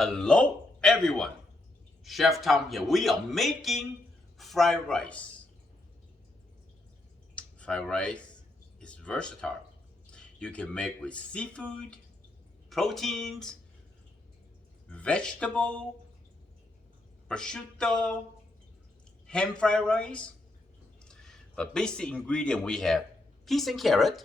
Hello everyone, Chef Tom here. We are making fried rice. Fried rice is versatile. You can make with seafood, proteins, vegetable, prosciutto, ham fried rice. The basic ingredient we have peas and carrot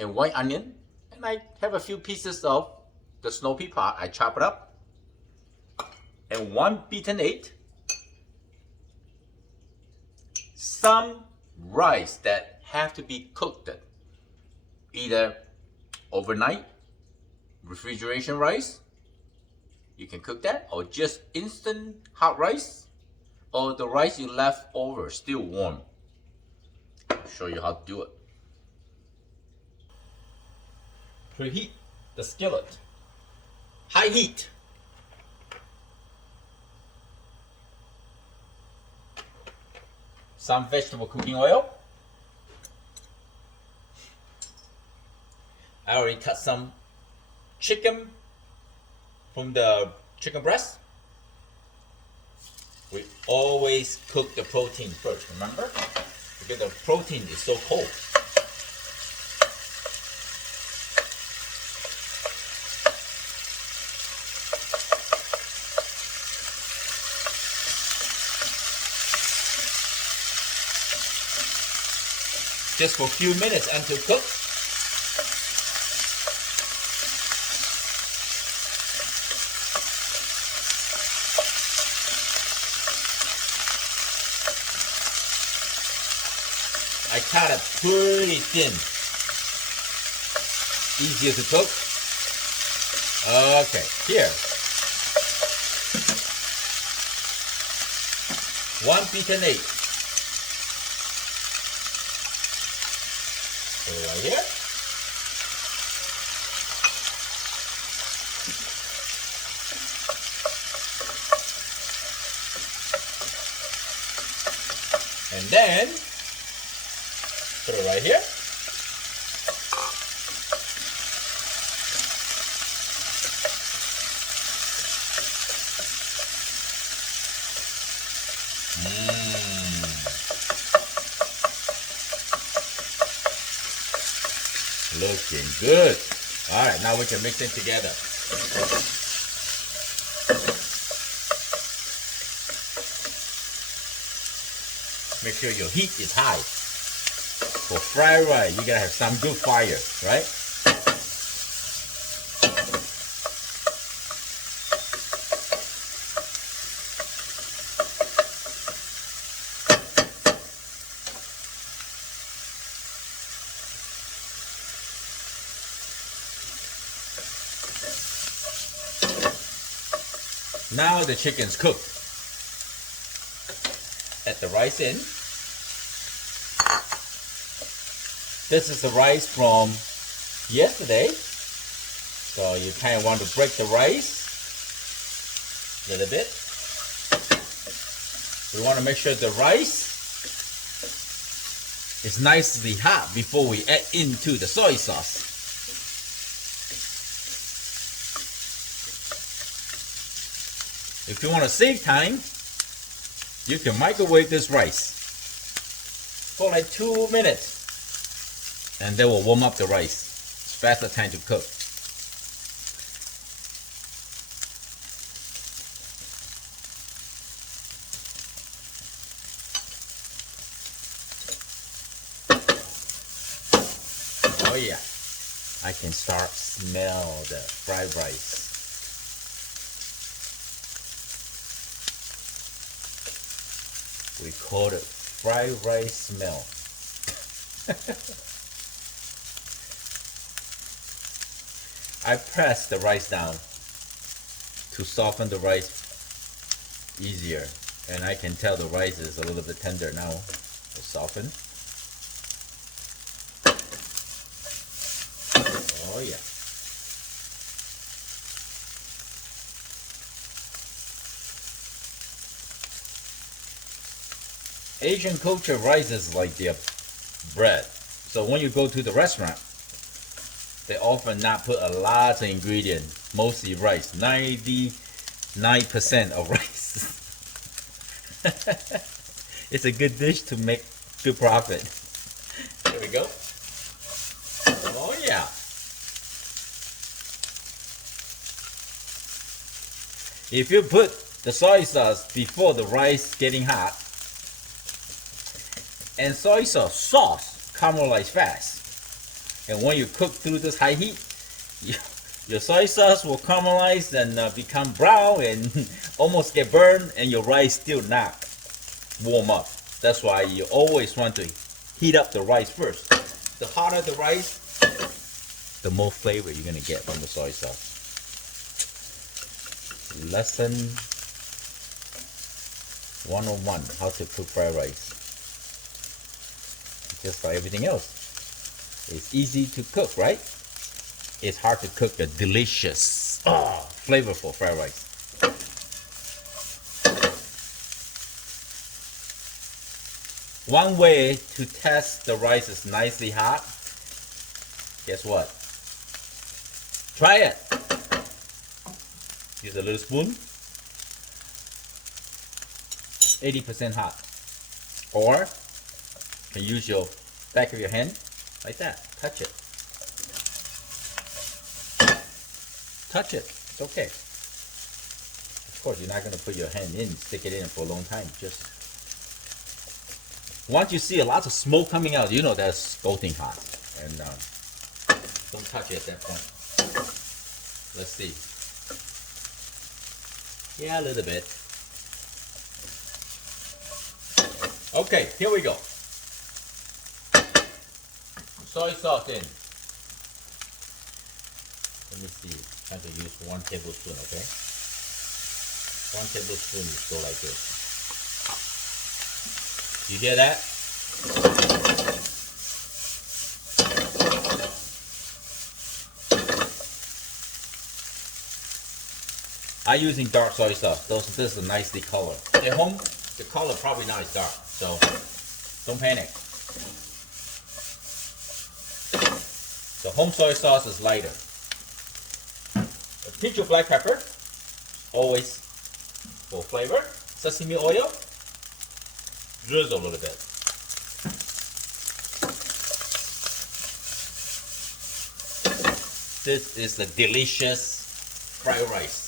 and white onion, and I have a few pieces of the snow pea pot. I chop it up, and one beaten egg, some rice that have to be cooked either overnight, refrigeration rice, you can cook that, or just instant hot rice, or the rice you left over still warm. I'll show you how to do it. Preheat the skillet. High heat. Some vegetable cooking oil. I already cut some chicken from the chicken breast. We always cook the protein first, remember? Because the protein is so cold. Just for a few minutes until cooked. I cut it pretty thin. Easier to cook. Okay, here. One beaten egg. Put it right here. And then put it right here. Looking good. All right, now we can mix it together. Make sure your heat is high. For fried rice, you gotta have some good fire, right? Now the chicken's cooked. Add the rice in. This is the rice from yesterday. So you kind of want to break the rice a little bit. We want to make sure the rice is nicely hot before we add into the soy sauce. If you want to save time, you can microwave this rice for like 2 minutes. And that will warm up the rice. It's faster time to cook. Oh yeah, I can start smell the fried rice. We call it fried rice smell. I press the rice down to soften the rice easier, and I can tell the rice is a little bit tender now. It's softened. Oh yeah. Asian culture, rice is like their bread. So when you go to the restaurant, they often not put a lot of ingredients, mostly rice, 99% of rice. It's a good dish to make good profit. There we go. Oh yeah. If you put the soy sauce before the rice getting hot, and soy sauce caramelizes fast, and when you cook through this high heat, your soy sauce will caramelize and become brown and almost get burned, and your rice still not warm up. That's why you always want to heat up the rice first. The hotter the rice, the more flavor you're gonna get from the soy sauce. Lesson 101, how to cook fried rice. Just like everything else, it's easy to cook, right? It's hard to cook a delicious, flavorful fried rice. One way to test the rice is nicely hot. Guess what? Try it. Use a little spoon. 80% hot. Or you can use your back of your hand like that. Touch it. Touch it. It's okay. Of course, you're not going to put your hand in, stick it in for a long time. Just once you see a lot of smoke coming out, you know that's scalding hot. And don't touch it at that point. Let's see. Yeah, a little bit. Okay, here we go. Soy sauce in. Let me see. I'm going to use 1 tablespoon, okay? 1 tablespoon, you go like this. You hear that? I'm using dark soy sauce. This is a nicely color. At home, the color probably not as dark, so don't panic. The home soy sauce is lighter. A pinch of black pepper, always for flavor. Sesame oil, drizzle a little bit. This is a delicious fried rice.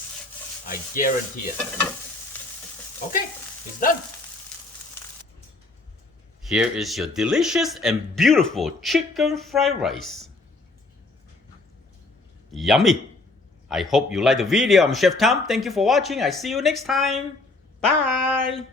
I guarantee it. Okay, it's done. Here is your delicious and beautiful chicken fried rice. Yummy! I hope you liked the video. I'm Chef Tom. Thank you for watching. I see you next time. Bye!